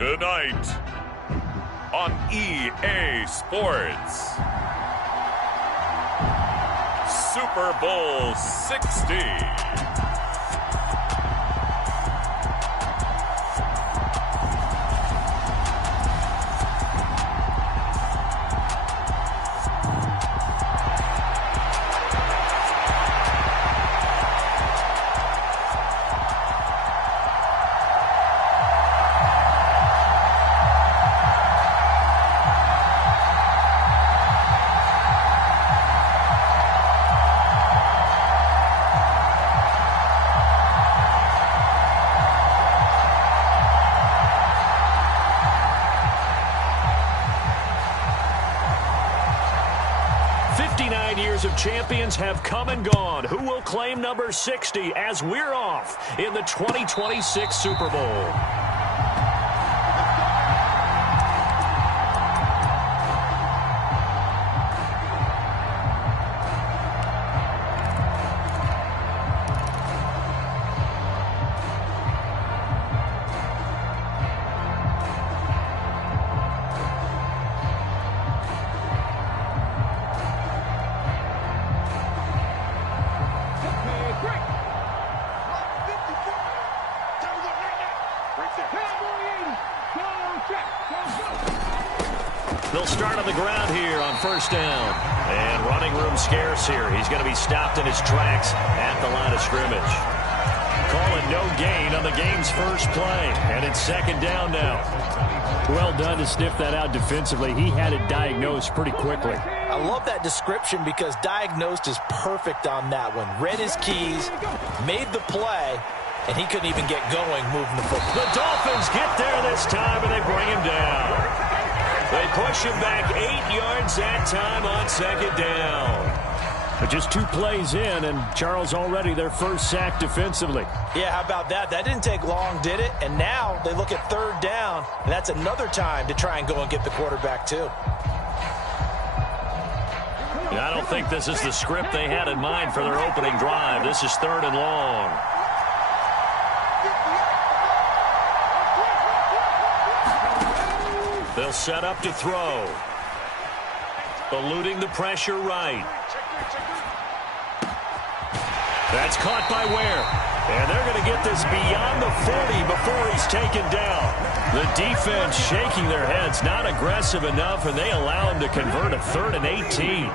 Tonight on EA Sports, Super Bowl 60. Of champions have come and gone. Who will claim number 60 as we're off in the 2026 Super Bowl? They'll start on the ground here on first down. And running room scarce here. He's going to be stopped in his tracks at the line of scrimmage. Calling no gain on the game's first play. And it's second down now. Well done to sniff that out defensively. He had it diagnosed pretty quickly. I love that description because diagnosed is perfect on that one. Read his keys, made the play, and he couldn't even get going moving the football. The Dolphins get there this time, and they bring him down. They push him back 8 yards that time on second down. But just 2 plays in, and Charles already their first sack defensively. Yeah, how about that? That didn't take long, did it? And now they look at third down, and that's another time to try and go and get the quarterback too. Yeah, I don't think this is the script they had in mind for their opening drive. This is third and long. They'll set up to throw. Eluding the pressure right. That's caught by Ware. And they're going to get this beyond the 40 before he's taken down. The defense shaking their heads, not aggressive enough, and they allow him to convert a 3rd and 18.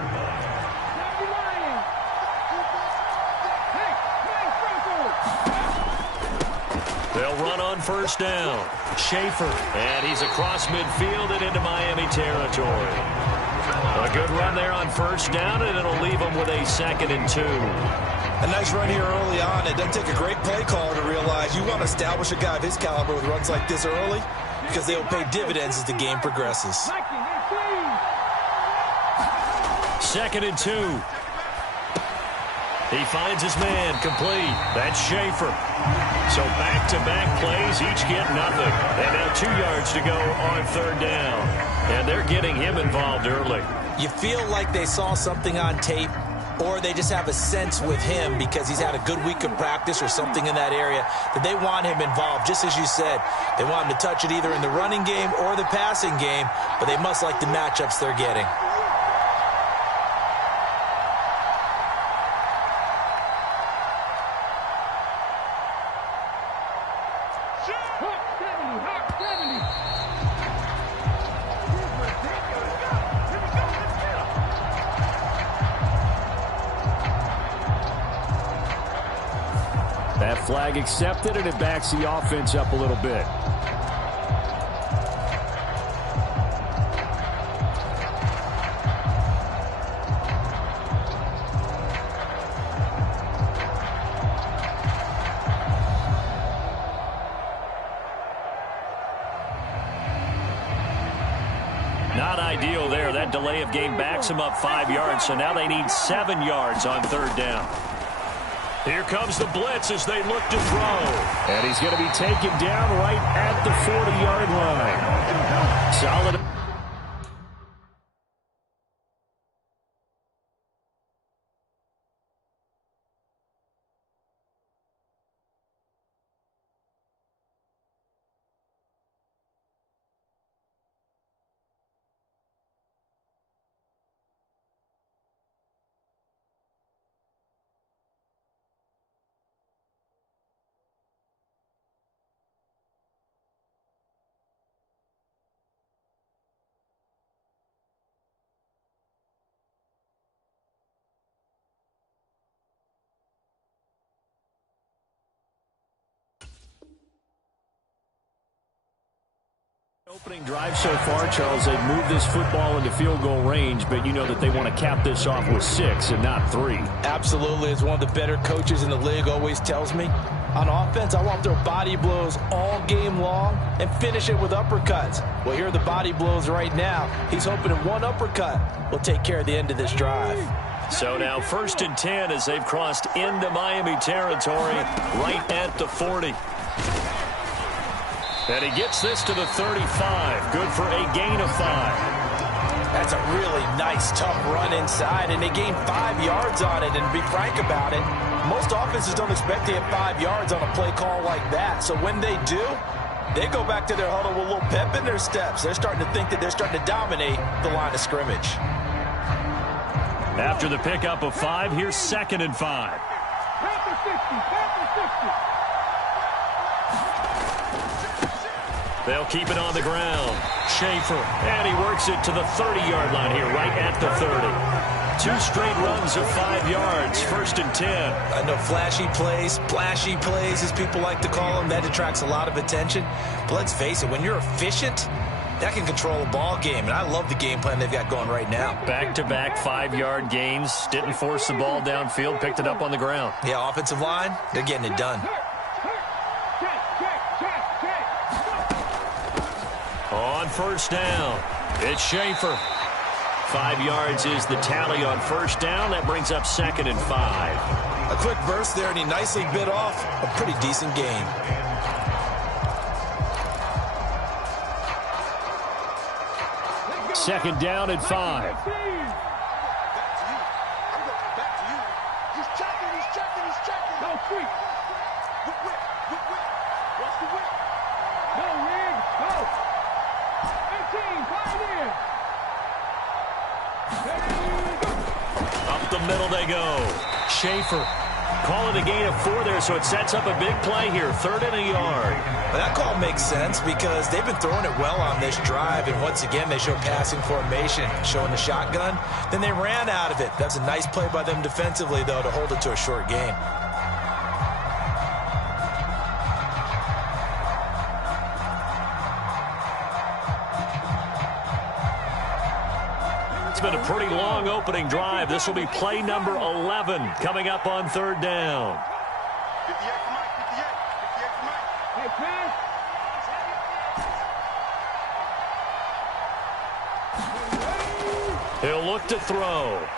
They'll run on first down. Schaefer. And he's across midfield and into Miami territory. A good run there on first down, and it'll leave them with a 2nd and 2. A nice run here early on. It doesn't take a great play caller to realize you want to establish a guy of his caliber with runs like this early because they will pay dividends as the game progresses. 2nd and 2. He finds his man complete. That's Schaefer. So back-to-back plays, each get nothing. And now 2 yards to go on third down. And they're getting him involved early. You feel like they saw something on tape, or they just have a sense with him because he's had a good week of practice or something in that area that they want him involved. Just as you said, they want him to touch it either in the running game or the passing game, but they must like the matchups they're getting. That flag accepted, and it backs the offense up a little bit. Not ideal there. That delay of game backs them up 5 yards, so now they need 7 yards on third down. Here comes the blitz as they look to throw. And he's going to be taken down right at the 40-yard line. Solid. Opening drive so far, Charles, they've moved this football into field goal range, but you know that they want to cap this off with 6 and not 3. Absolutely. As one of the better coaches in the league always tells me, on offense, I want their body blows all game long and finish it with uppercuts. Well, here are the body blows right now. He's hoping that one uppercut will take care of the end of this drive. So now 1st and 10 as they've crossed into Miami territory right at the 40. And he gets this to the 35. Good for a gain of 5. That's a really nice, tough run inside, and they gained 5 yards on it. And to be frank about it, most offenses don't expect to hit 5 yards on a play call like that. So when they do, they go back to their huddle with a little pep in their steps. They're starting to think that they're starting to dominate the line of scrimmage. After the pickup of 5, here's 2nd and 5. They'll keep it on the ground. Schaefer, and he works it to the 30-yard line here, right at the 30. 2 straight runs of 5 yards, 1st and 10. I know flashy plays, splashy plays, as people like to call them, that attracts a lot of attention. But let's face it, when you're efficient, that can control a ball game, and I love the game plan they've got going right now. Back-to-back 5-yard gains. Didn't force the ball downfield. Picked it up on the ground. Yeah, offensive line, they're getting it done. On 1st down, it's Schaefer. 5 yards is the tally on 1st down. That brings up 2nd and 5. A quick burst there, and he nicely bit off a pretty decent gain. Second down and 5. Up the middle they go. Schaefer calling a gain of 4 there, so it sets up a big play here. 3rd and a yard. Well, that call makes sense because they've been throwing it well on this drive, and once again they show passing formation, showing the shotgun. Then they ran out of it. That's a nice play by them defensively, though, to hold it to a short gain. It's been a pretty long opening drive. This will be play number 11 coming up on 3rd down. He'll look to throw. Nowhere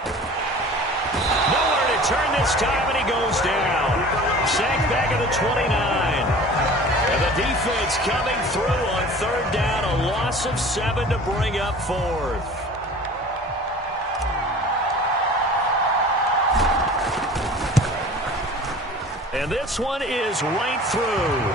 to turn this time, and he goes down. Sacked back at the 29. And the defense coming through on 3rd down. A loss of 7 to bring up 4th. And this one is right through.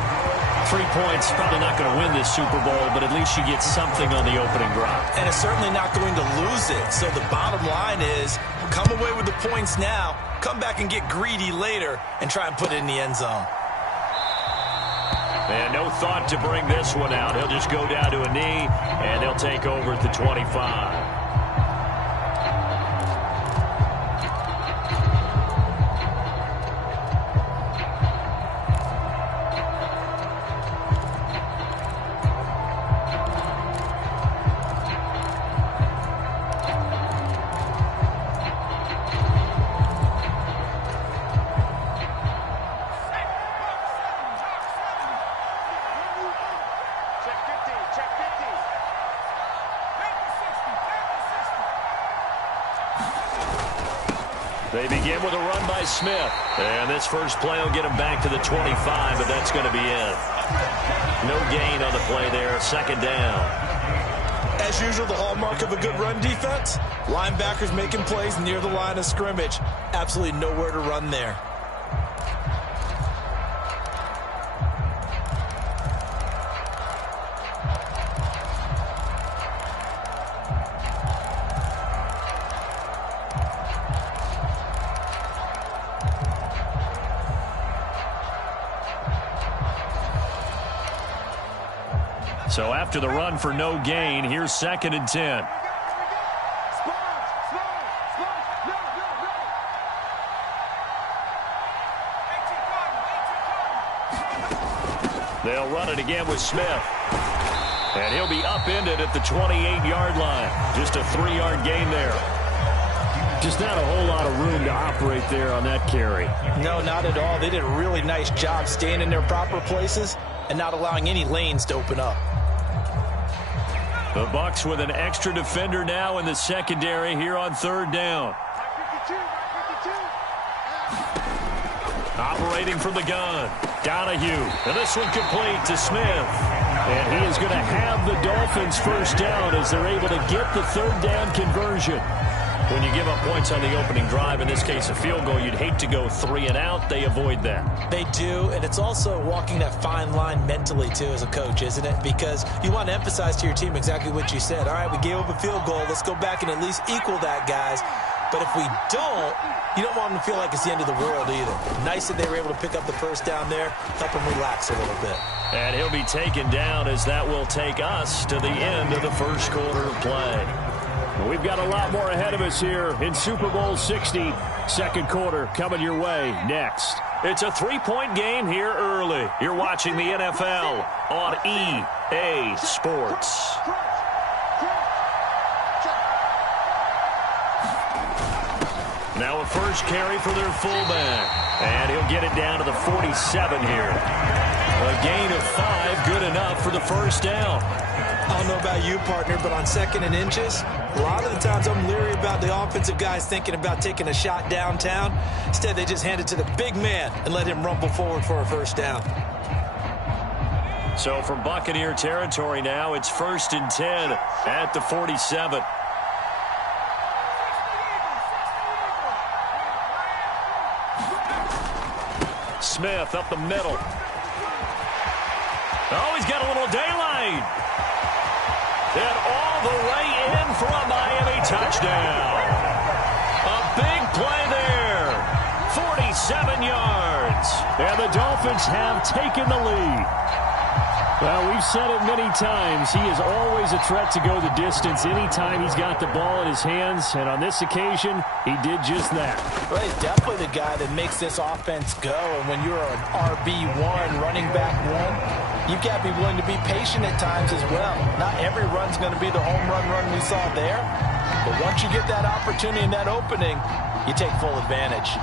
3 points, probably not going to win this Super Bowl, but at least you get something on the opening drive. And it's certainly not going to lose it. So the bottom line is, come away with the points now, come back and get greedy later, and try and put it in the end zone. And no thought to bring this one out. He'll just go down to a knee, and they'll take over at the 25. They begin with a run by Smith. And this first play will get him back to the 25, but that's going to be it. No gain on the play there. 2nd down. As usual, the hallmark of a good run defense, linebackers making plays near the line of scrimmage. Absolutely nowhere to run there. So after the run for no gain, here's 2nd and 10. They'll run it again with Smith. And he'll be upended at the 28-yard line. Just a 3-yard gain there. Just not a whole lot of room to operate there on that carry. No, not at all. They did a really nice job staying in their proper places and not allowing any lanes to open up. The Bucs with an extra defender now in the secondary here on 3rd down. Operating from the gun, Donahue. And this one complete to Smith. And he is going to have the Dolphins first down as they're able to get the 3rd down conversion. When you give up points on the opening drive, in this case a field goal, you'd hate to go 3 and out. They avoid that. They do, and it's also walking that fine line mentally, too, as a coach, isn't it? Because you want to emphasize to your team exactly what you said. All right, we gave up a field goal. Let's go back and at least equal that, guys. But if we don't, you don't want them to feel like it's the end of the world either. Nice that they were able to pick up the first down there, help them relax a little bit. And he'll be taken down as that will take us to the end of the first quarter of play. Well, we've got a lot more ahead of us here in Super Bowl 60. Second quarter coming your way next. It's a 3-point game here early. You're watching the NFL on EA Sports. Now a first carry for their fullback. And he'll get it down to the 47 here. A gain of 5, good enough for the first down. I don't know about you, partner, but on 2nd and inches, a lot of the times I'm leery about the offensive guys thinking about taking a shot downtown. Instead, they just hand it to the big man and let him rumble forward for a first down. So from Buccaneer territory now, it's 1st and 10 at the 47. Smith up the middle. Oh, he's got a little daylight. And all the way in for a Miami touchdown. A big play there. 47 yards. And the Dolphins have taken the lead. Well, we've said it many times. He is always a threat to go the distance anytime he's got the ball in his hands. And on this occasion, he did just that. Well, he's definitely the guy that makes this offense go. And when you're an RB1, running back 1, you've got to be willing to be patient at times as well. Not every run's going to be the home run we saw there. But once you get that opportunity and that opening, you take full advantage.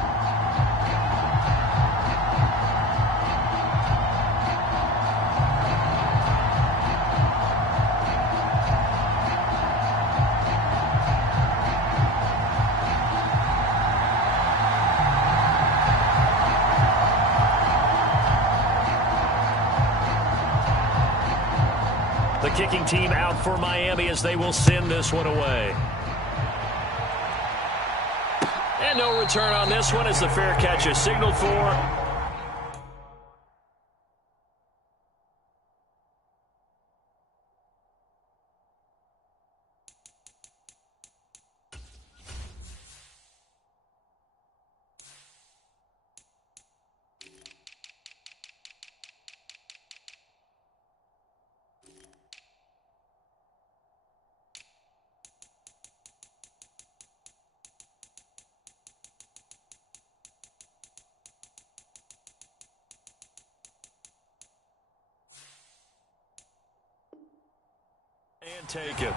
The kicking team out for Miami as they will send this one away. And no return on this one as the fair catch is signaled for. And take it.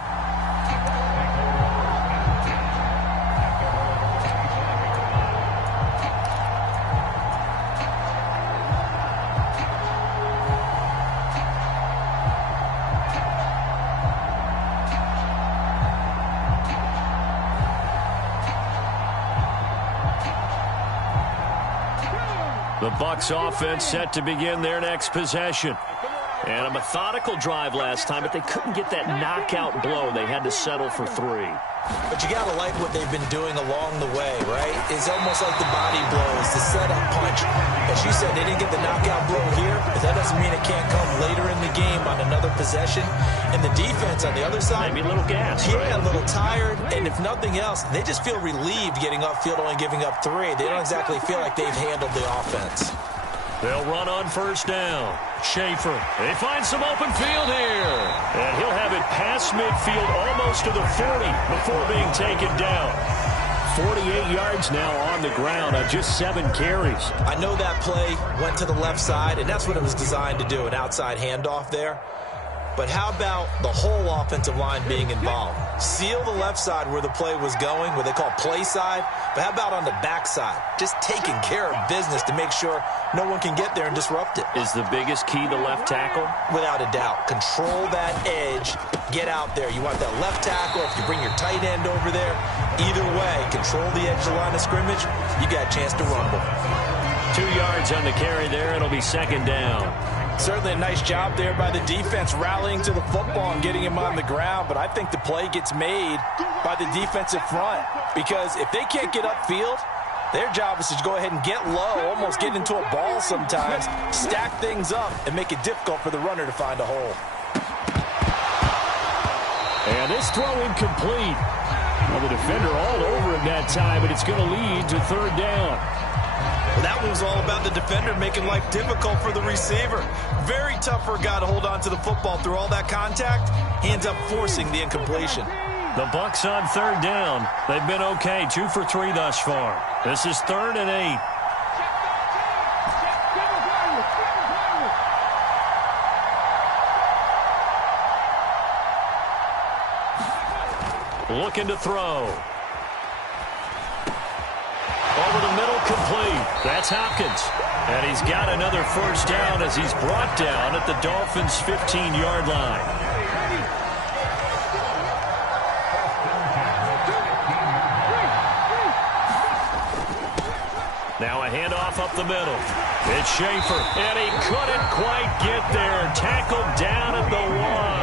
The Bucs offense set to begin their next possession. And a methodical drive last time, but they couldn't get that knockout blow. They had to settle for 3. But you got to like what they've been doing along the way, right? It's almost like the body blows, the setup punch. As you said, they didn't get the knockout blow here, but that doesn't mean it can't come later in the game on another possession. And the defense on the other side, maybe a little gas, yeah, right? A little tired. And if nothing else, they just feel relieved getting upfield, only giving up 3. They don't exactly feel like they've handled the offense. They'll run on first down. Schaefer. They find some open field here. And he'll have it past midfield almost to the 40 before being taken down. 48 yards now on the ground on just 7 carries. I know that play went to the left side, and that's what it was designed to do, an outside handoff there. But how about the whole offensive line being involved? Seal the left side where the play was going, what they call play side. But how about on the back side? Just taking care of business to make sure no one can get there and disrupt it. Is the biggest key the left tackle? Without a doubt. Control that edge. Get out there. You want that left tackle. If you bring your tight end over there, either way, control the edge of the line of scrimmage. You got a chance to rumble. 2 yards on the carry there. It'll be second down. Certainly a nice job there by the defense rallying to the football and getting him on the ground, but I think the play gets made by the defensive front because if they can't get upfield, their job is to go ahead and get low, almost get into a ball sometimes, stack things up, and make it difficult for the runner to find a hole. And this throw incomplete. Well, the defender all over him that time, but it's going to lead to third down. Well, that one was all about the defender making life difficult for the receiver. Very tough for a guy to hold on to the football through all that contact. He ends up forcing the incompletion. The Bucs on third down. They've been okay, 2 for 3 thus far. This is 3rd and 8. Looking to throw. Over the middle, complete. That's Hopkins. And he's got another first down as he's brought down at the Dolphins' 15-yard line. Now a handoff up the middle. It's Schaefer, and he couldn't quite get there. Tackled down at the 1.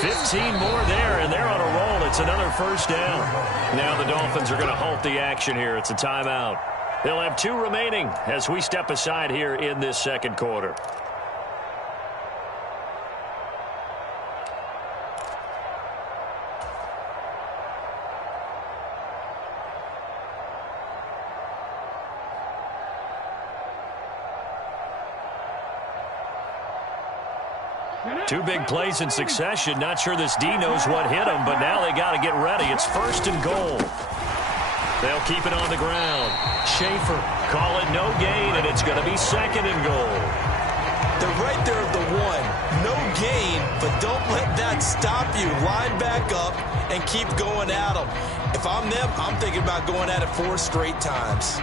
15 more there, and they're on a roll. It's another first down. Now the Dolphins are going to halt the action here. It's a timeout. They'll have 2 remaining as we step aside here in this second quarter. Two big plays in succession. Not sure this D knows what hit him, but now they got to get ready. It's 1st and goal. They'll keep it on the ground. Schaefer, call it no gain, and it's going to be 2nd and goal. They're right there at the 1. No gain, but don't let that stop you. Line back up and keep going at them. If I'm them, I'm thinking about going at it 4 straight times.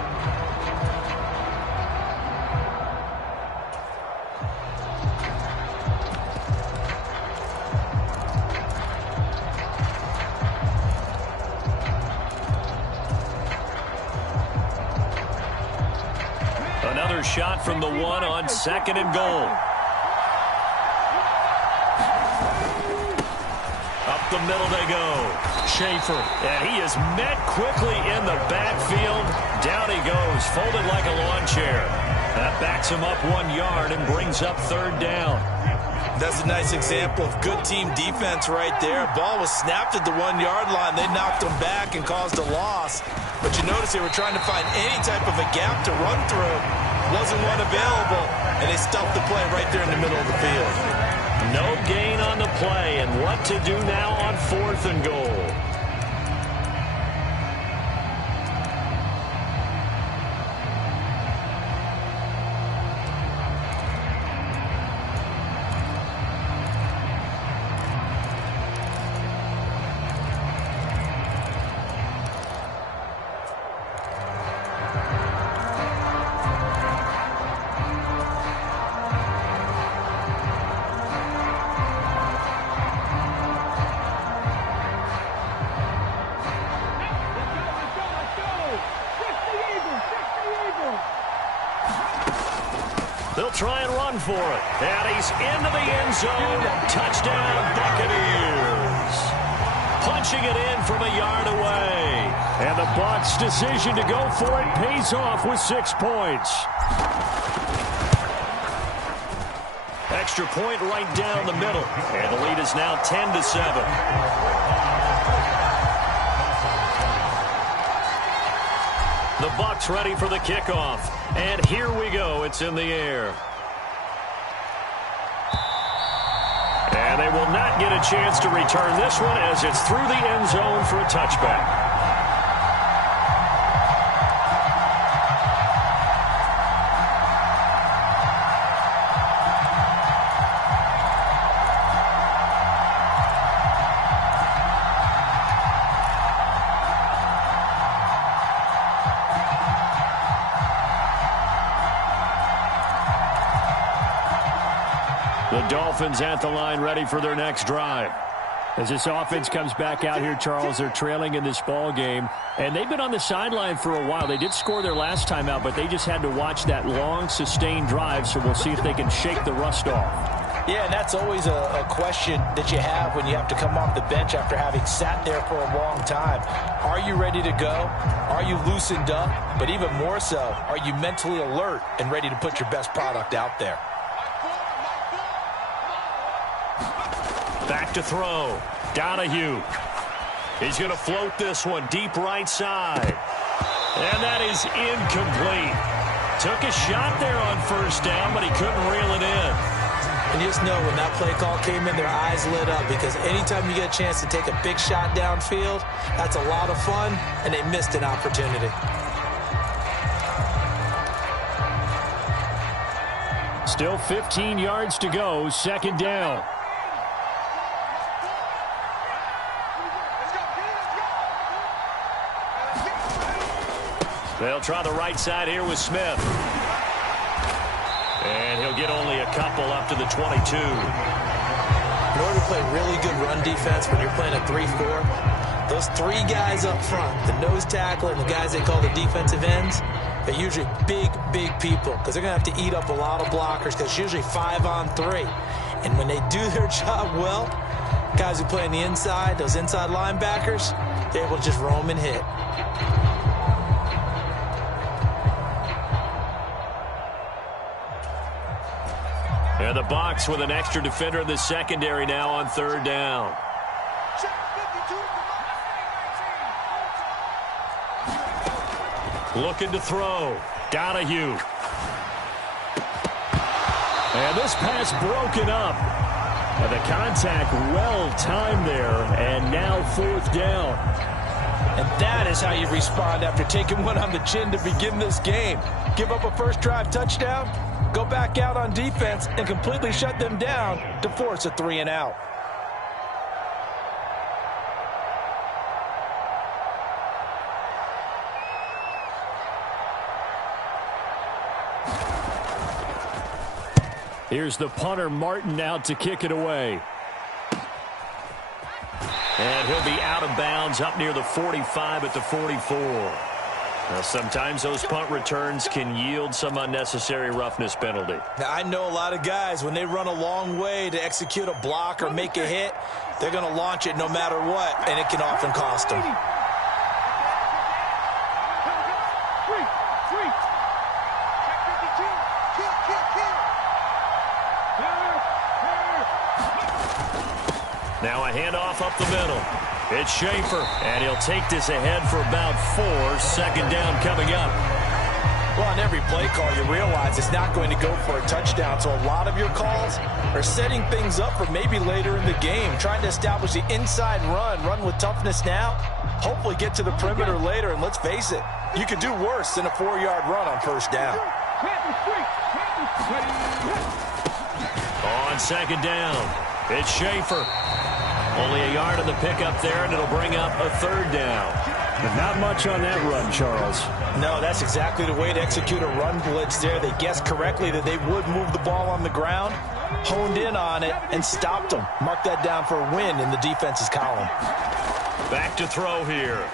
Another shot from the 1 on 2nd and goal. Up the middle they go. Schaefer, and he is met quickly in the backfield. Down he goes, folded like a lawn chair. That backs him up 1 yard and brings up 3rd down. That's a nice example of good team defense right there. Ball was snapped at the 1-yard line. They knocked him back and caused a loss. But you notice they were trying to find any type of a gap to run through. Wasn't one available, and they stuffed the play right there in the middle of the field. No gain on the play, and what to do now on 4th and goal. They'll try and run for it. And he's into the end zone. Touchdown, Buccaneers. Punching it in from a yard away. And the Bucs' decision to go for it pays off with 6 points. Extra point right down the middle. And the lead is now 10-7. The Bucs ready for the kickoff. And here we go. It's in the air. And they will not get a chance to return this one as it's through the end zone for a touchback. The Dolphins at the line ready for their next drive. As this offense comes back out here, Charles, they're trailing in this ball game, and they've been on the sideline for a while. They did score their last time out, but they just had to watch that long, sustained drive, so we'll see if they can shake the rust off. Yeah, and that's always a question that you have when you have to come off the bench after having sat there for a long time. Are you ready to go? Are you loosened up? But even more so, are you mentally alert and ready to put your best product out there? Back to throw. Donahue. He's going to float this one deep right side. And that is incomplete. Took a shot there on first down, but he couldn't reel it in. And you just know when that play call came in, their eyes lit up, because anytime you get a chance to take a big shot downfield, that's a lot of fun, and they missed an opportunity. Still 15 yards to go, second down. They'll try the right side here with Smith. And he'll get only a couple up to the 22. In order to play really good run defense when you're playing a 3-4, those three guys up front, the nose tackle and the guys they call the defensive ends, they're usually big, big people, because they're going to have to eat up a lot of blockers, because it's usually 5-on-3. And when they do their job well, guys who play on the inside, those inside linebackers, they're able to just roam and hit. And the box with an extra defender in the secondary now on third down. Looking to throw. Donahue. And this pass broken up. And the contact well timed there. And now fourth down. And that is how you respond after taking one on the chin to begin this game. Give up a first drive touchdown, go back out on defense and completely shut them down to force a 3-and-out. Here's the punter, Martin, out to kick it away. And he'll be out of bounds up near the 45 at the 44. Now, sometimes those punt returns can yield some unnecessary roughness penalty. Now, I know a lot of guys, when they run a long way to execute a block or make a hit, they're going to launch it no matter what, and it can often cost them. Now a handoff up the middle. It's Schaefer, and he'll take this ahead for about 4. Second down coming up. Well, on every play call, you realize it's not going to go for a touchdown, so a lot of your calls are setting things up for maybe later in the game, trying to establish the inside run with toughness now, hopefully get to the perimeter later, and let's face it, you could do worse than a 4-yard run on first down. On second down, it's Schaefer. Only a yard on the pickup there, and it'll bring up a third down. But not much on that run, Charles. No, that's exactly the way to execute a run blitz there. They guessed correctly that they would move the ball on the ground, honed in on it, and stopped them. Mark that down for a win in the defense's column. Back to throw here.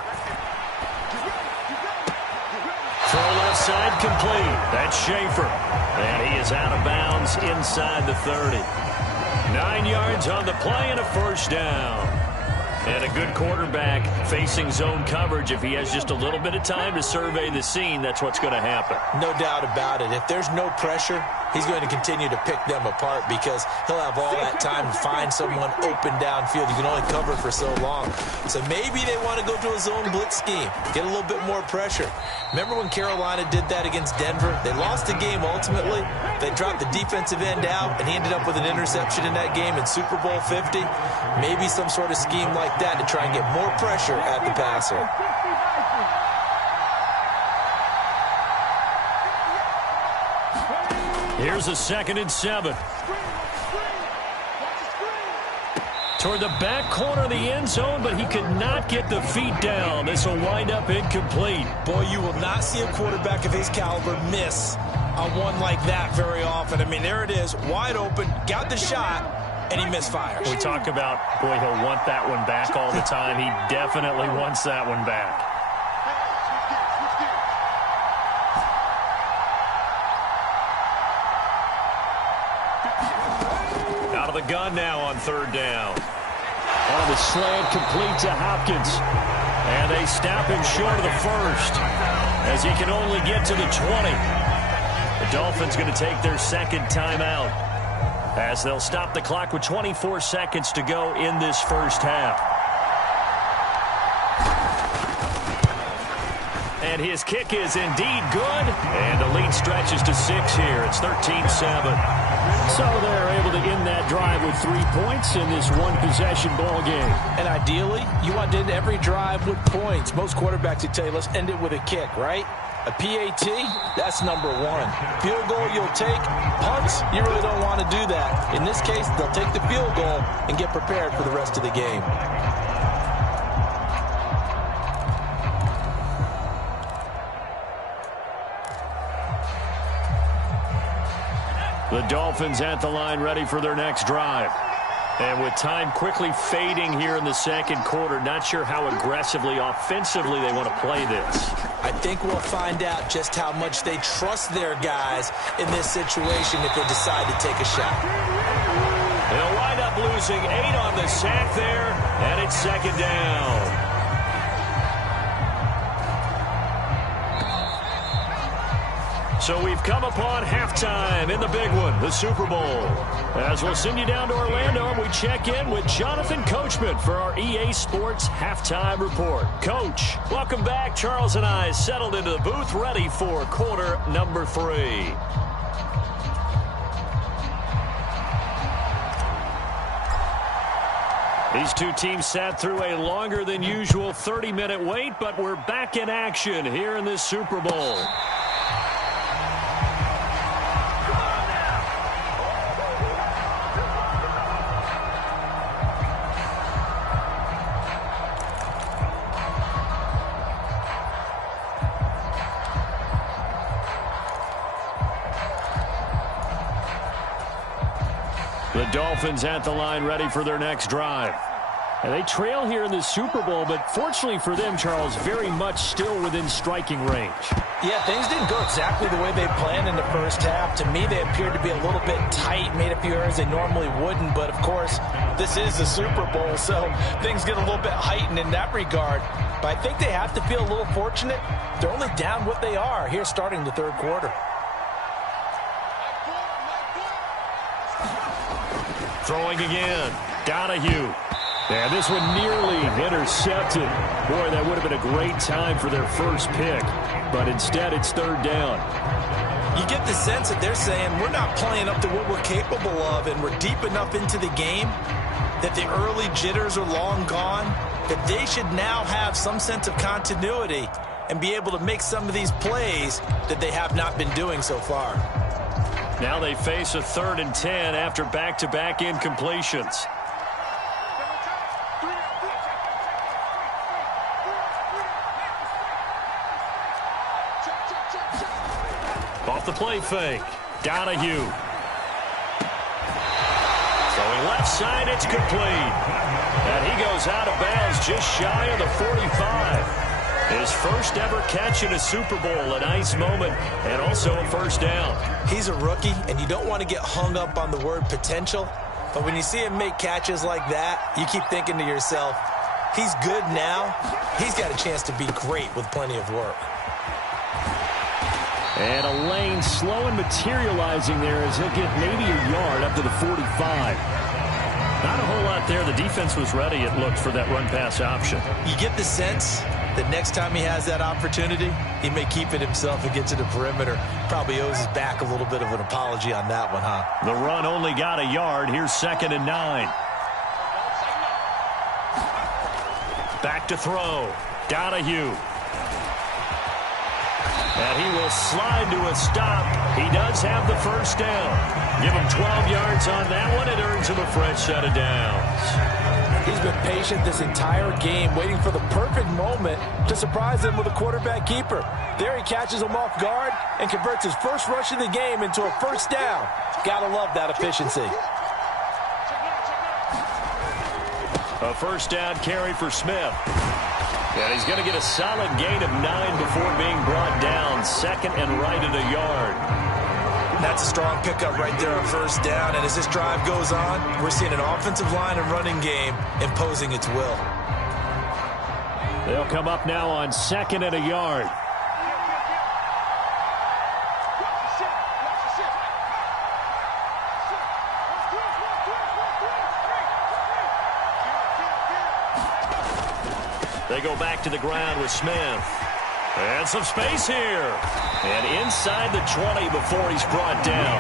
Throw left side complete. That's Schaefer. And he is out of bounds inside the 30. 9 yards on the play and a first down. And a good quarterback facing zone coverage. If he has just a little bit of time to survey the scene, that's what's going to happen. No doubt about it. If there's no pressure, he's going to continue to pick them apart, because he'll have all that time to find someone open downfield. You can only cover for so long. So maybe they want to go to a zone blitz scheme, get a little bit more pressure. Remember when Carolina did that against Denver? They lost the game ultimately. They dropped the defensive end out, and he ended up with an interception in that game in Super Bowl 50. Maybe some sort of scheme like that to try and get more pressure at the passer. Here's a 2nd and 7. Toward the back corner of the end zone, but he could not get the feet down. This will wind up incomplete. Boy, you will not see a quarterback of his caliber miss on one like that very often. I mean, there it is, wide open, got the shot, and he misfires. We talk about, boy, he'll want that one back all the time. He definitely wants that one back. Out of the gun now on third down. On the slant, complete to Hopkins. And they stop him short of the first, as he can only get to the 20. The Dolphins going to take their second timeout, as they'll stop the clock with 24 seconds to go in this first half. And his kick is indeed good. And the lead stretches to 6 here. It's 13-7. So they're able to end that drive with 3 points in this one-possession ball game. And ideally, you want to end every drive with points. Most quarterbacks would tell you, let's end it with a kick, right? A PAT, that's number one. Field goal you'll take. Punts, you really don't want to do that. In this case, they'll take the field goal and get prepared for the rest of the game. The Dolphins at the line, ready for their next drive. And with time quickly fading here in the second quarter, not sure how aggressively, offensively they want to play this. I think we'll find out just how much they trust their guys in this situation if they decide to take a shot. They'll wind up losing 8 on the sack there, and it's second down. So we've come upon halftime in the big one, the Super Bowl. As we'll send you down to Orlando, and we check in with Jonathan Coachman for our EA Sports Halftime Report. Coach, welcome back. Charles and I settled into the booth, ready for quarter number 3. These two teams sat through a longer than usual 30-minute wait, but we're back in action here in this Super Bowl. The Dolphins at the line, ready for their next drive. And they trail here in the Super Bowl, but fortunately for them, Charles, very much still within striking range. Yeah, things didn't go exactly the way they planned in the first half. To me, they appeared to be a little bit tight, made a few errors they normally wouldn't. But, of course, this is the Super Bowl, so things get a little bit heightened in that regard. But I think they have to feel a little fortunate. They're only down what they are here starting the third quarter. Throwing again. Donahue. And this one nearly intercepted. Boy, that would have been a great time for their first pick. But instead, it's third down. You get the sense that they're saying we're not playing up to what we're capable of, and we're deep enough into the game that the early jitters are long gone, that they should now have some sense of continuity and be able to make some of these plays that they have not been doing so far. Now they face a 3rd and 10 after back-to-back incompletions. Off the play fake. Donahue. Throwing left side, it's complete. And he goes out of bounds just shy of the 45. His first ever catch in a Super Bowl, a nice moment, and also a first down. He's a rookie, and you don't want to get hung up on the word potential. But when you see him make catches like that, you keep thinking to yourself, he's good now. He's got a chance to be great with plenty of work. And a lane slow and materializing there as he'll get maybe a yard up to the 45. Not a whole lot there. The defense was ready, it looked, for that run-pass option. You get the sense that next time he has that opportunity, he may keep it himself and get to the perimeter. Probably owes his back a little bit of an apology on that one, huh? The run only got a yard. Here's 2nd and 9. Back to throw. Donahue. And he will slide to a stop. He does have the first down. Give him 12 yards on that one. It earns him a fresh set of downs. He's been patient this entire game, waiting for the perfect moment to surprise them with a quarterback keeper. There he catches him off guard and converts his first rush of the game into a first down. Gotta love that efficiency. A first down carry for Smith. And he's going to get a solid gain of 9 before being brought down. Second and right at a yard. That's a strong pickup right there on first down. And as this drive goes on, we're seeing an offensive line and running game imposing its will. They'll come up now on second and a yard. They go back to the ground with Smith. And some space here. And inside the 20 before he's brought down.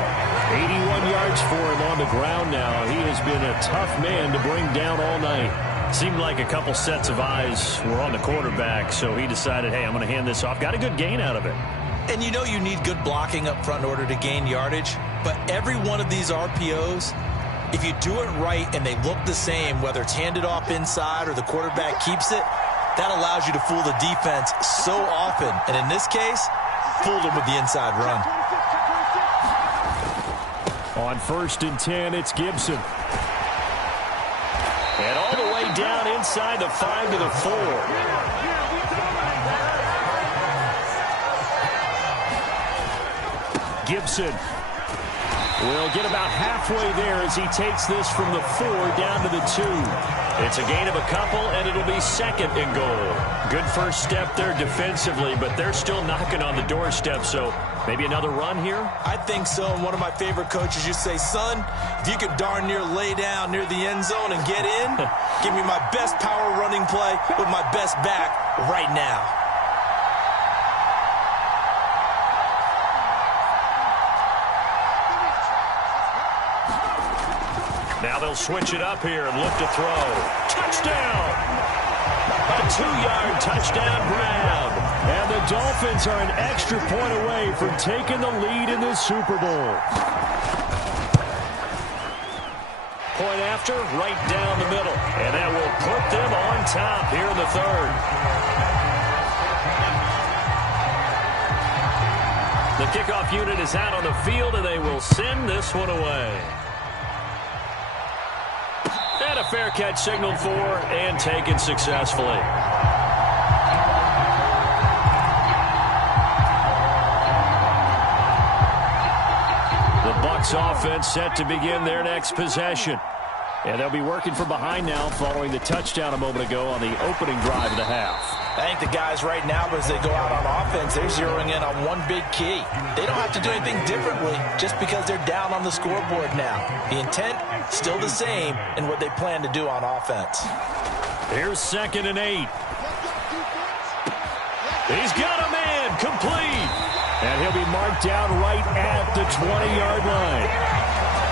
81 yards for him on the ground now. He has been a tough man to bring down all night. Seemed like a couple sets of eyes were on the quarterback, so he decided, hey, I'm going to hand this off. Got a good gain out of it. And you know you need good blocking up front in order to gain yardage. But every one of these RPOs, if you do it right and they look the same, whether it's handed off inside or the quarterback keeps it, that allows you to fool the defense so often. And in this case, fooled them with the inside run. On first and 10, it's Gibson. And all the way down inside the 5 to the 4. Gibson will get about halfway there as he takes this from the 4 down to the 2. It's a gain of a couple, and it'll be second and goal. Good first step there defensively, but they're still knocking on the doorstep, so maybe another run here? I think so, and one of my favorite coaches used to say, son, if you could darn near lay down near the end zone and get in, give me my best power running play with my best back right now. Now they'll switch it up here and look to throw. Touchdown! A 2-yard touchdown grab. And the Dolphins are an extra point away from taking the lead in this Super Bowl. Point after, right down the middle. And that will put them on top here in the third. The kickoff unit is out on the field, and they will send this one away. And a fair catch signaled for and taken successfully. The Bucs offense set to begin their next possession. And they'll be working from behind now following the touchdown a moment ago on the opening drive of the half. I think the guys right now, as they go out on offense, they're zeroing in on one big key. They don't have to do anything differently just because they're down on the scoreboard now. The intent, still the same in what they plan to do on offense. Here's second and 8. He's got a man, complete. And he'll be marked down right at the 20-yard line.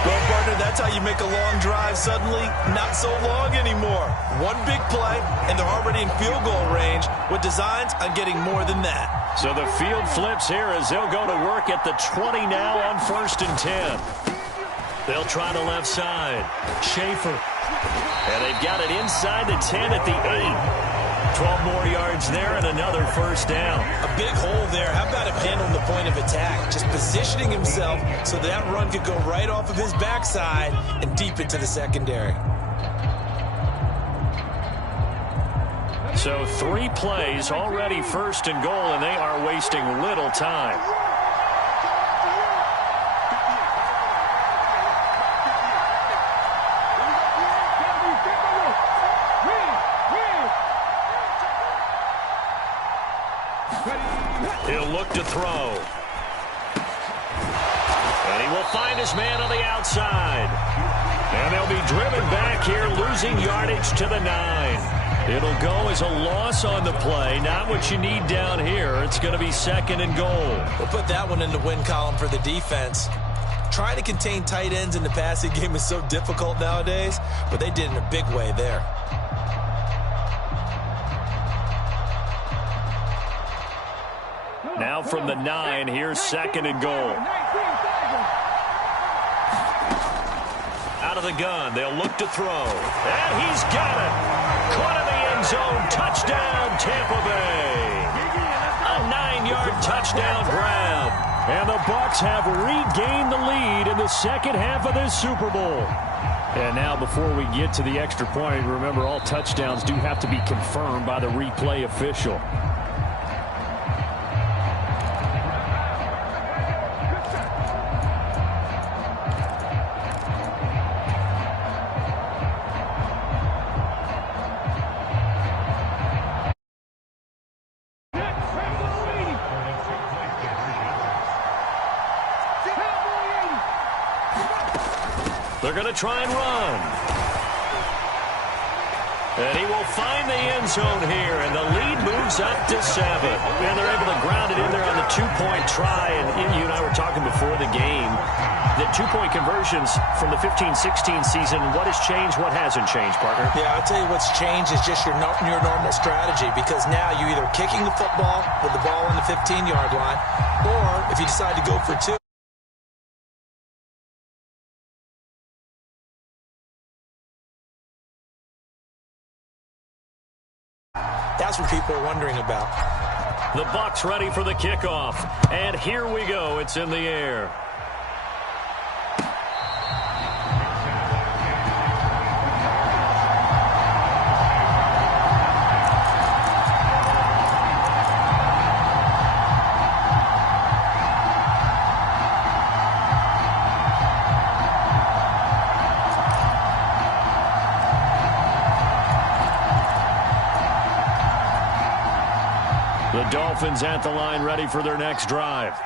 Well, partner, that's how you make a long drive suddenly not so long anymore. One big play, and they're already in field goal range with designs on getting more than that. So the field flips here as they'll go to work at the 20 now on first and 10. They'll try the left side. Schaefer. And they've got it inside the 10 at the 8. 12 more yards there and another first down. A big hole there. How about him handling the point of attack? Just positioning himself so that run could go right off of his backside and deep into the secondary. So 3 plays already first and goal, and they are wasting little time. He'll look to throw. And he will find his man on the outside. And they'll be driven back here, losing yardage to the 9. It'll go as a loss on the play. Not what you need down here. It's going to be second and goal. We'll put that one in the win column for the defense. Trying to contain tight ends in the passing game is so difficult nowadays, but they did in a big way there. Now from the 9, here's second and goal. Out of the gun, they'll look to throw. And he's got it. Caught in the end zone. Touchdown, Tampa Bay. A 9-yard touchdown grab. And the Bucs have regained the lead in the second half of this Super Bowl. And now before we get to the extra point, remember all touchdowns do have to be confirmed by the replay official. They're going to try and run. And he will find the end zone here, and the lead moves up to 7. And they're able to ground it in there on the two-point try. And you and I were talking before the game. The two-point conversions from the 15-16 season, what has changed, what hasn't changed, partner? Yeah, I'll tell you what's changed is just your normal strategy, because now you're either kicking the football with the ball on the 15-yard line, or if you decide to go for 2, that's what people are wondering about. The Bucs ready for the kickoff. And here we go. It's in the air. The Dolphins at the line ready for their next drive.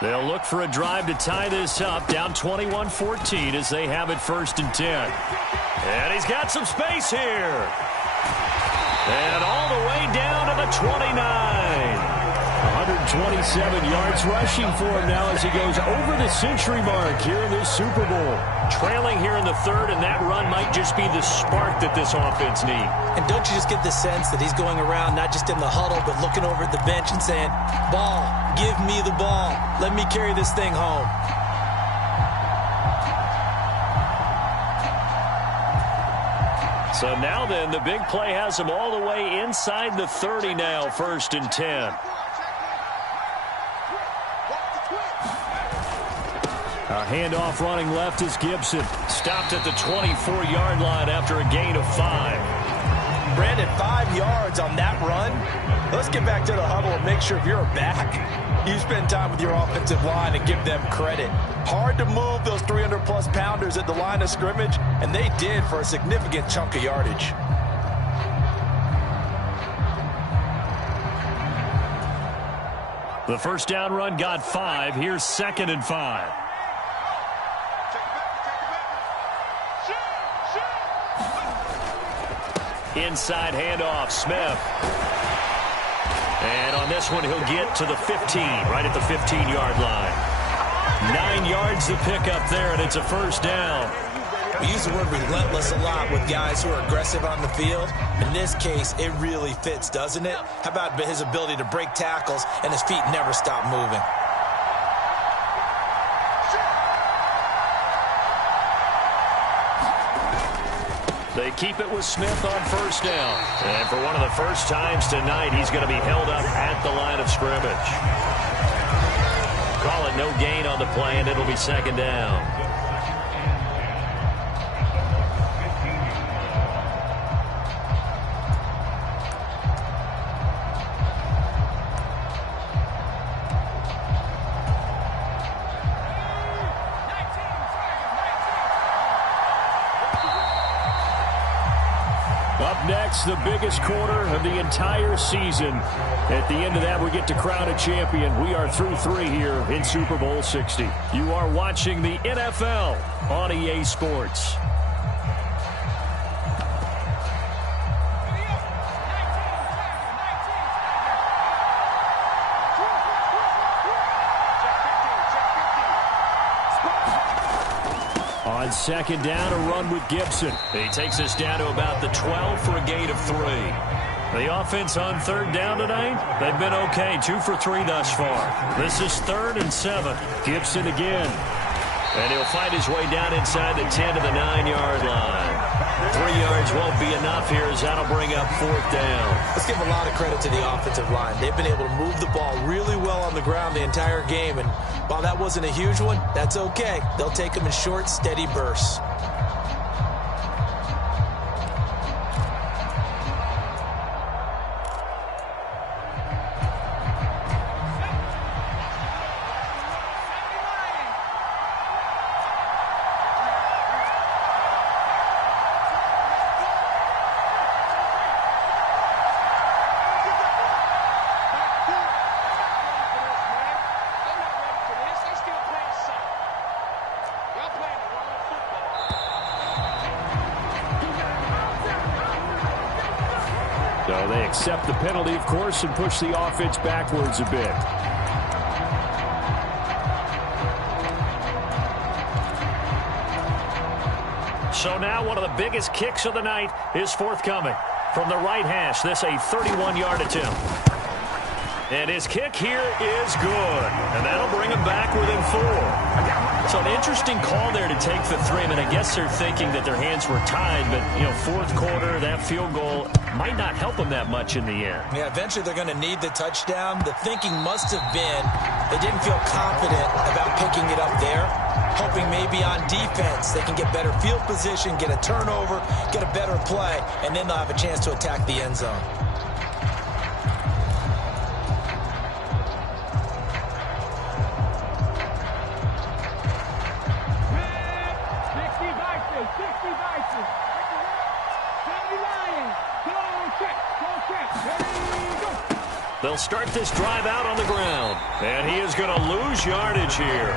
They'll look for a drive to tie this up, down 21-14 as they have it 1st and 10. And he's got some space here. And all the way down to the 29. 127 yards rushing for him now as he goes over the century mark here in this Super Bowl. Trailing here in the 3rd, and that run might just be the spark that this offense needs. And don't you just get the sense that he's going around not just in the huddle, but looking over at the bench and saying, ball, give me the ball. Let me carry this thing home. So now then, the big play has him all the way inside the 30 now, 1st and 10. A handoff running left is Gibson. Stopped at the 24-yard line after a gain of 5. Brandon, 5 yards on that run. Let's get back to the huddle and make sure if you're a back, you spend time with your offensive line and give them credit. Hard to move those 300-plus pounders at the line of scrimmage, and they did for a significant chunk of yardage. The first down run got 5. Here's 2nd and 5. Inside handoff, Smith. And on this one, he'll get to the 15, right at the 15-yard line. 9 yards to pick up there, and it's a 1st down. We use the word relentless a lot with guys who are aggressive on the field. In this case, it really fits, doesn't it? How about his ability to break tackles and his feet never stop moving? They keep it with Smith on 1st down. And for one of the first times tonight, he's going to be held up at the line of scrimmage. Call it no gain on the play, and it'll be 2nd down. Up next, the biggest quarter of the entire season. At the end of that, we get to crown a champion. We are through 3 here in Super Bowl 60. You are watching the NFL on EA Sports. On 2nd down, a run with Gibson. He takes us down to about the 12 for a gain of 3. The offense on 3rd down tonight, they've been okay. 2 for 3 thus far. This is 3rd and 7. Gibson again. And he'll find his way down inside the 10 to the 9-yard line. 3 yards won't be enough here as that'll bring up 4th down. Let's give a lot of credit to the offensive line. They've been able to move the ball really well on the ground the entire game. And while that wasn't a huge one, that's okay. They'll take them in short, steady bursts. So they accept the penalty, of course, and push the offense backwards a bit. So now one of the biggest kicks of the night is forthcoming. From the right hash, this a 31-yard attempt. And his kick here is good. And that'll bring him back within 4. So an interesting call there to take the 3. I mean, I guess they're thinking that their hands were tied, but, you know, 4th quarter, that field goal might not help them that much in the end. Yeah, eventually they're going to need the touchdown. The thinking must have been they didn't feel confident about picking it up there, hoping maybe on defense they can get better field position, get a turnover, get a better play, and then they'll have a chance to attack the end zone. They'll start this drive out on the ground. And he is going to lose yardage here.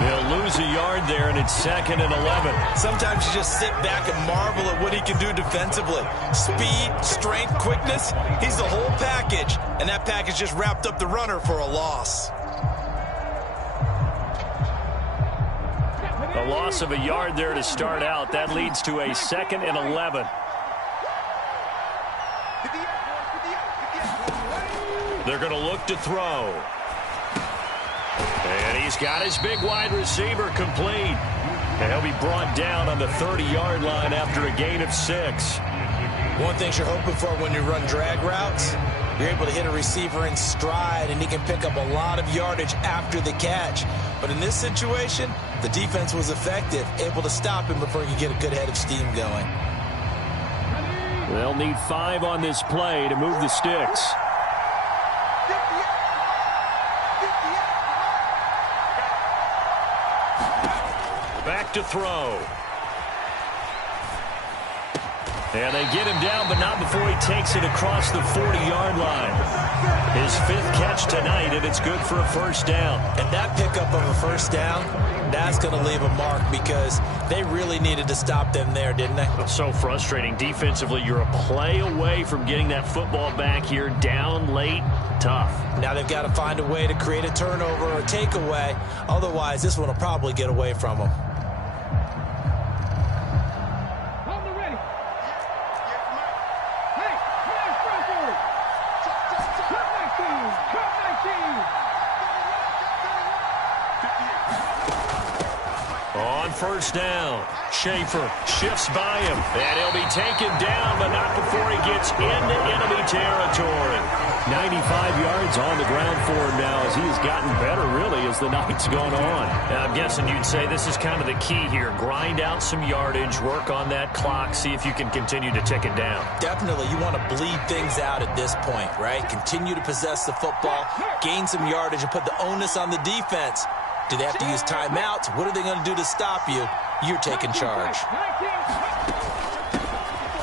He'll lose a yard there, and it's 2nd and 11. Sometimes you just sit back and marvel at what he can do defensively. Speed, strength, quickness, he's the whole package. And that package just wrapped up the runner for a loss. A loss of a yard there to start out. That leads to a 2nd and 11. They're going to look to throw. And he's got his big wide receiver complete. And he'll be brought down on the 30-yard line after a gain of 6. One thing you're hoping for when you run drag routes, you're able to hit a receiver in stride, and he can pick up a lot of yardage after the catch. But in this situation, the defense was effective, able to stop him before he could get a good head of steam going. They'll need 5 on this play to move the sticks. Back to throw. And they get him down, but not before he takes it across the 40-yard line. His 5th catch tonight, and it's good for a 1st down. And that pickup of a 1st down, that's going to leave a mark because they really needed to stop them there, didn't they? So frustrating. Defensively, you're a play away from getting that football back here down late. Tough. Now they've got to find a way to create a turnover or a takeaway. Otherwise, this one will probably get away from them. On 1st down, Schaefer shifts by him, and he'll be taken down, but not before he gets into enemy territory. 95 yards on the ground for him now as he's gotten better, really, as the night's gone on. Now, I'm guessing you'd say this is kind of the key here. Grind out some yardage, work on that clock, see if you can continue to tick it down. Definitely, you want to bleed things out at this point, right? Continue to possess the football, gain some yardage, and put the onus on the defense. Do they have to use timeouts? What are they going to do to stop you? You're taking charge.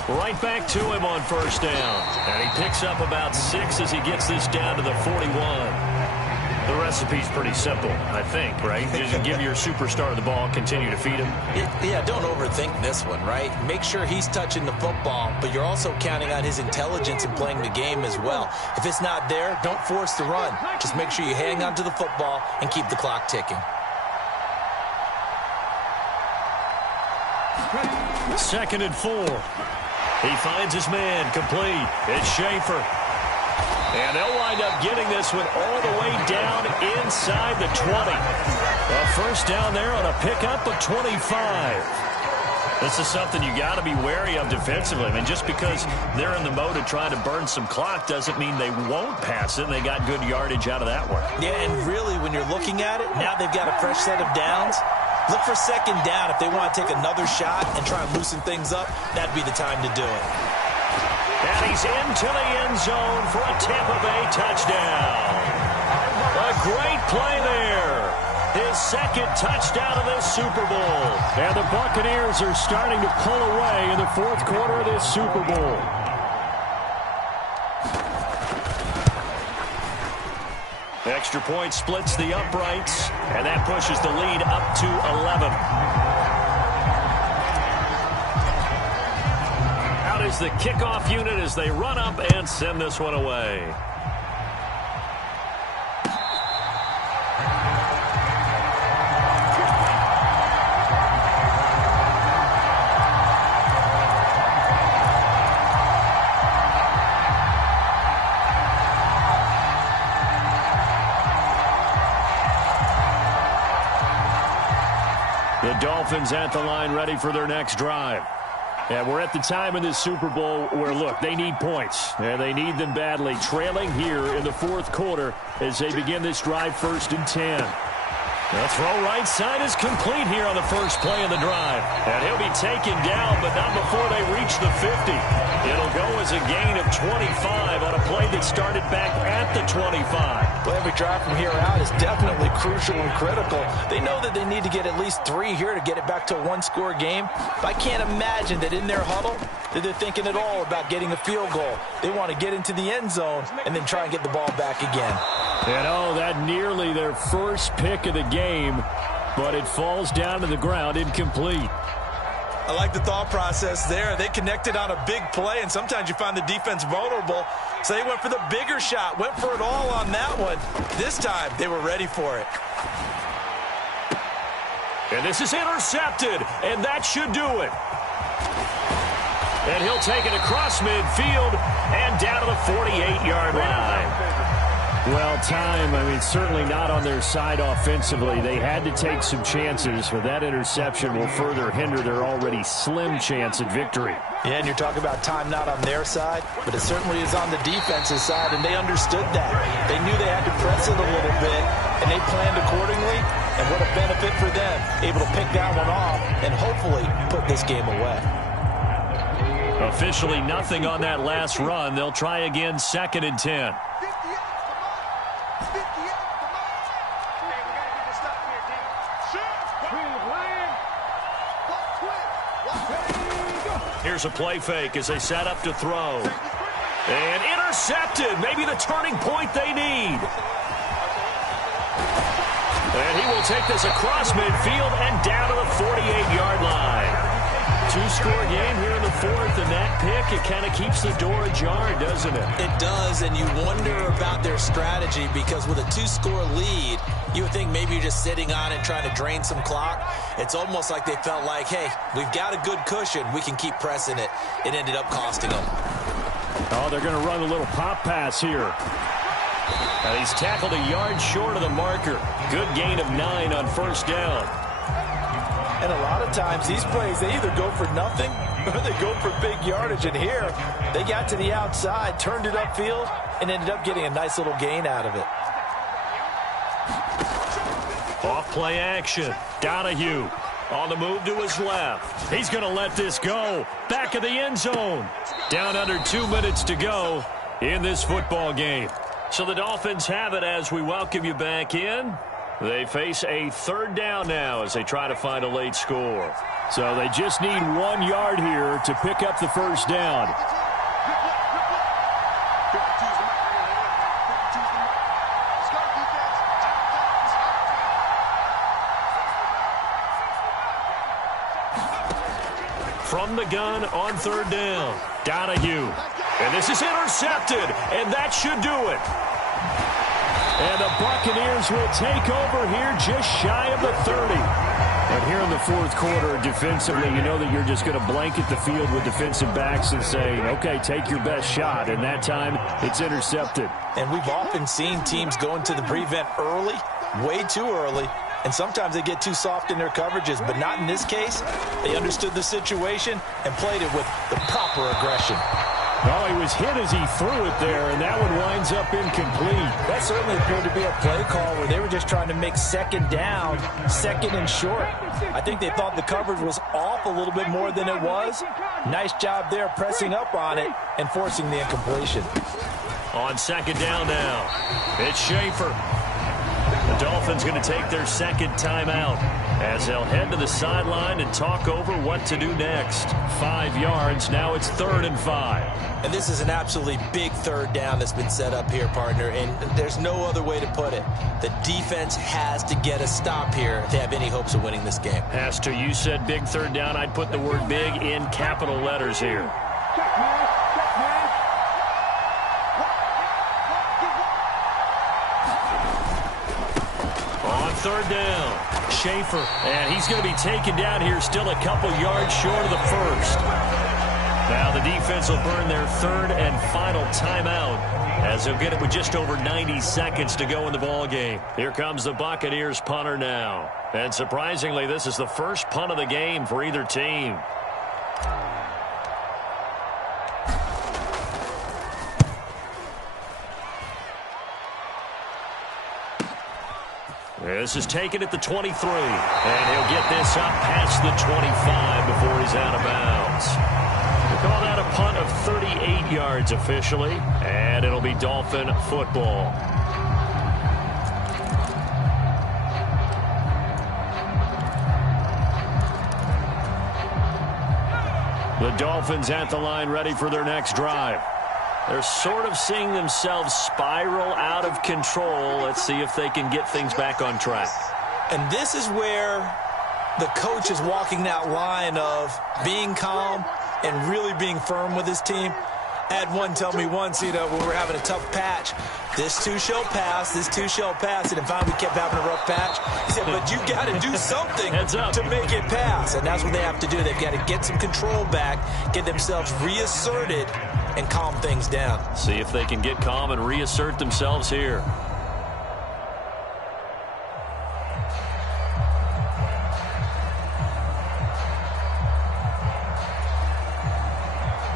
Right back to him on 1st down. And he picks up about 6 as he gets this down to the 41. The recipe's pretty simple, I think, right? Just give your superstar the ball, continue to feed him. Yeah, don't overthink this one, right? Make sure he's touching the football, but you're also counting on his intelligence in playing the game as well. If it's not there, don't force the run. Just make sure you hang on to the football and keep the clock ticking. 2nd and 4. He finds his man complete. It's Schaefer. And they'll wind up getting this one all the way down inside the 20. A first down there on a pickup of 25. This is something you got to be wary of defensively. I mean, just because they're in the mode of trying to burn some clock doesn't mean they won't pass it. They got good yardage out of that one. Yeah, and really, when you're looking at it, now they've got a fresh set of downs. Look for second down. If they want to take another shot and try and loosen things up, that'd be the time to do it. And he's into the end zone for a Tampa Bay touchdown. A great play there. His second touchdown of this Super Bowl. And the Buccaneers are starting to pull away in the fourth quarter of this Super Bowl. Extra point splits the uprights, and that pushes the lead up to 11. Out is the kickoff unit as they run up and send this one away. Dolphins at the line ready for their next drive. And we're at the time in this Super Bowl where, look, they need points. And they need them badly. Trailing here in the fourth quarter as they begin this drive 1st and 10. The throw right side is complete here on the first play of the drive. And he'll be taken down, but not before they reach the 50. It'll go as a gain of 25 on a play that started back at the 25. Well, every drive from here out is definitely crucial and critical. They know that they need to get at least 3 here to get it back to a one-score game. But I can't imagine that in their huddle that they're thinking at all about getting a field goal. They want to get into the end zone and then try and get the ball back again. And that nearly their first pick of the game, but it falls down to the ground incomplete. I like the thought process there. They connected on a big play, and sometimes you find the defense vulnerable. So they went for the bigger shot, went for it all on that one. This time, they were ready for it. And this is intercepted, and that should do it. And he'll take it across midfield and down to the 48-yard line. Well, certainly not on their side offensively. They had to take some chances, but that interception will further hinder their already slim chance at victory. Yeah, and you're talking about time not on their side, but it certainly is on the defense's side, and they understood that. They knew they had to press it a little bit, and they planned accordingly, and what a benefit for them, able to pick that one off and hopefully put this game away. Officially nothing on that last run. They'll try again 2nd and 10. Here's a play fake as they set up to throw. And intercepted. Maybe the turning point they need. And he will take this across midfield and down to the 48-yard line. 2-score game here in the fourth, and that pick, it kind of keeps the door ajar, doesn't it? It does, and you wonder about their strategy because with a 2-score lead, you would think maybe you're just sitting on it trying to drain some clock. It's almost like they felt like, hey, we've got a good cushion. We can keep pressing it. It ended up costing them. Oh, they're going to run a little pop pass here. And he's tackled a yard short of the marker. Good gain of 9 on first down. And a lot of times these plays, they either go for nothing or they go for big yardage. And here, they got to the outside, turned it upfield, and ended up getting a nice little gain out of it. Off play action. Donahue on the move to his left. He's going to let this go. Back of the end zone. Down under 2 minutes to go in this football game. So the Dolphins have it as we welcome you back in. They face a 3rd down now as they try to find a late score. So they just need 1 yard here to pick up the first down. From the gun on 3rd down, Donahue. And this is intercepted, and that should do it. And the Buccaneers will take over here just shy of the 30. And here in the fourth quarter, defensively, you know that you're just going to blanket the field with defensive backs and say, okay, take your best shot. And that time, it's intercepted. And we've often seen teams go into the prevent early, way too early, And sometimes they get too soft in their coverages, but not in this case. They understood the situation and played it with the proper aggression. Oh, he was hit as he threw it there, and that one winds up incomplete. That certainly appeared to be a play call where they were just trying to make second down, second and short. I think they thought the coverage was off a little bit more than it was. Nice job there pressing up on it and forcing the incompletion. On second down now, it's Schaefer. The Dolphins going to take their second timeout as they'll head to the sideline and talk over what to do next. 5 yards. Now it's 3rd and 5. And this is an absolutely big third down that's been set up here, partner, and there's no other way to put it. The defense has to get a stop here if they have any hopes of winning this game. Has to. You said big third down. I'd put the word big in capital letters here. Third down, Schaefer, and he's going to be taken down here still a couple yards short of the first. Now the defense will burn their 3rd and final timeout as they'll get it with just over 90 seconds to go in the ball game. Here comes the Buccaneers punter now. And surprisingly, this is the first punt of the game for either team. This is taken at the 23, and he'll get this up past the 25 before he's out of bounds. We'll call that a punt of 38 yards officially, and it'll be Dolphin football. The Dolphins at the line ready for their next drive. They're sort of seeing themselves spiral out of control. Let's see if they can get things back on track. And this is where the coach is walking that line of being calm and really being firm with his team. I had one tell me once, when we were having a tough patch, this too shall pass, this too shall pass. And finally we kept having a rough patch. He said, but you got to do something to make it pass. And that's what they have to do. They've got to get some control back, get themselves reasserted, and calm things down. See if they can get calm and reassert themselves here.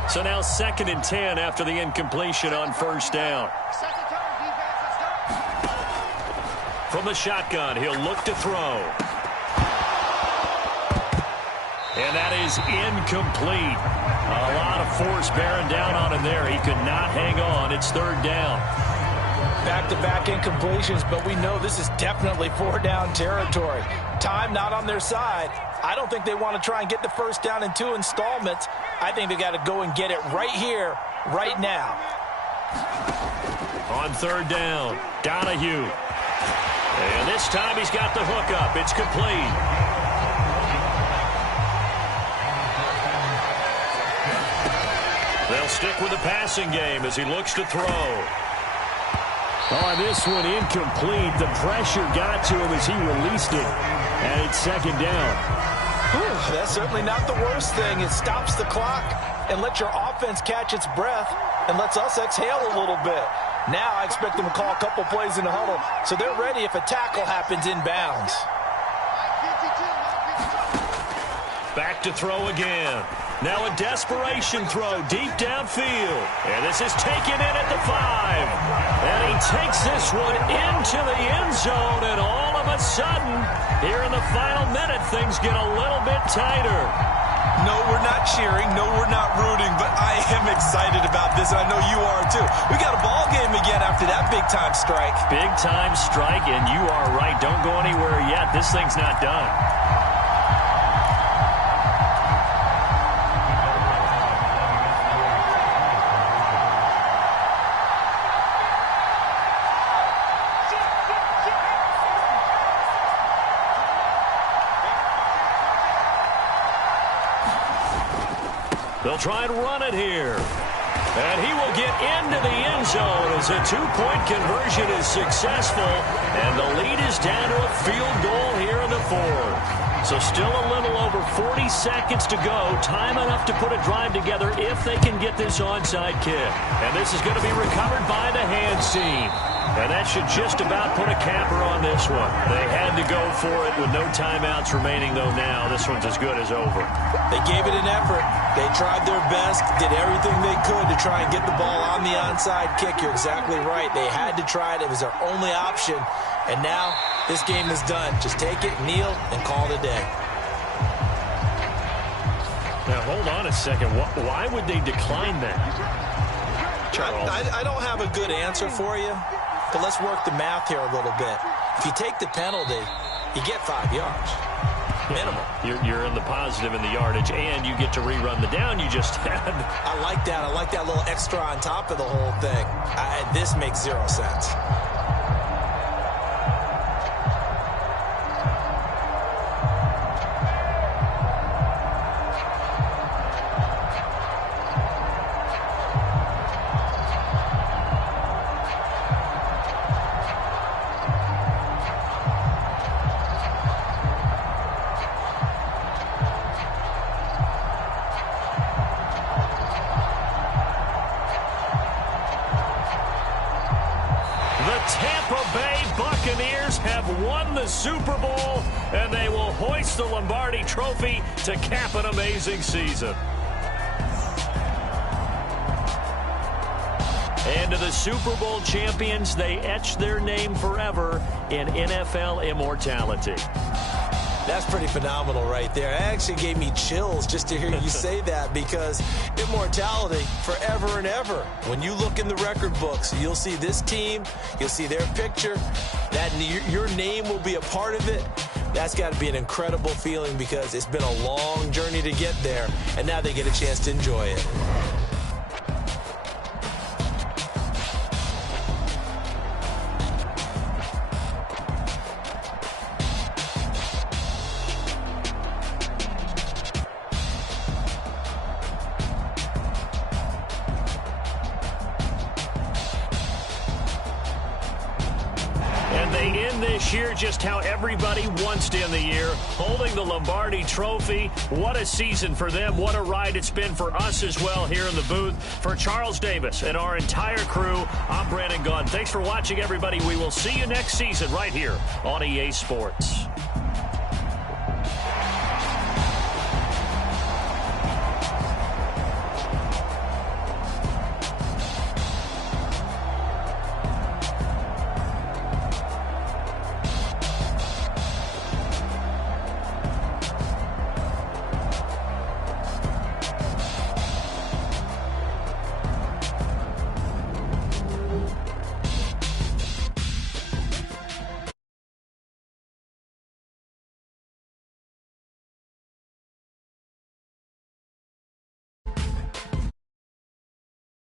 So now 2nd and 10 after the incompletion on first down. From the shotgun, he'll look to throw. And that is incomplete. A lot of force bearing down on him there. He could not hang on. It's 3rd down. Back-to-back incompletions, but we know this is definitely 4-down territory. Time not on their side. I don't think they want to try and get the first down in 2 installments. I think they got to go and get it right here, right now. On 3rd down, Donahue. And this time he's got the hook up. It's complete. They'll stick with the passing game as he looks to throw. On this one, incomplete. The pressure got to him as he released it. And it's 2nd down. That's certainly not the worst thing. It stops the clock and lets your offense catch its breath and lets us exhale a little bit. Now I expect them to call a couple plays in the huddle so they're ready if a tackle happens inbounds. Back to throw again. Now a desperation throw deep downfield. And this is taken in at the 5. And he takes this one into the end zone. And all of a sudden, here in the final minute, things get a little bit tighter. No, we're not cheering. No, we're not rooting. But I am excited about this. And I know you are, too. We got a ball game again after that big-time strike. Big-time strike, and you are right. Don't go anywhere yet. This thing's not done. They'll try and run it here. And he will get into the end zone as a 2-point conversion is successful. And the lead is down to a field goal here in the 4th. So still a little over 40 seconds to go. Time enough to put a drive together if they can get this onside kick. And this is going to be recovered by the hands team. And that should just about put a capper on this one. They had to go for it with no timeouts remaining, though now this one's as good as over. They gave it an effort. They tried their best, did everything they could to try and get the ball on the onside kick. You're exactly right. They had to try it. It was their only option. And now this game is done. Just take it, kneel, and call it a day. Now, hold on a second. Why would they decline that? Charles? I don't have a good answer for you, but let's work the math here a little bit. If you take the penalty, you get 5 yards. Minimum. You're in the positive in the yardage, and you get to rerun the down you just had. I like that. I like that little extra on top of the whole thing. This makes 0 sense. Super Bowl, and they will hoist the Lombardi Trophy to cap an amazing season. And to the Super Bowl champions, they etch their name forever in NFL immortality. That's pretty phenomenal right there. It actually gave me chills just to hear you say that, because immortality forever and ever. When you look in the record books, you'll see this team, you'll see their picture, that your name will be a part of it. That's got to be an incredible feeling, because it's been a long journey to get there, and now they get a chance to enjoy it. Year just how everybody wants to end the year, holding the Lombardi Trophy. What a season for them. What a ride it's been for us as well here in the booth. For Charles Davis and our entire crew, I'm Brandon Gaudin. Thanks for watching, everybody. We will see you next season right here on EA Sports.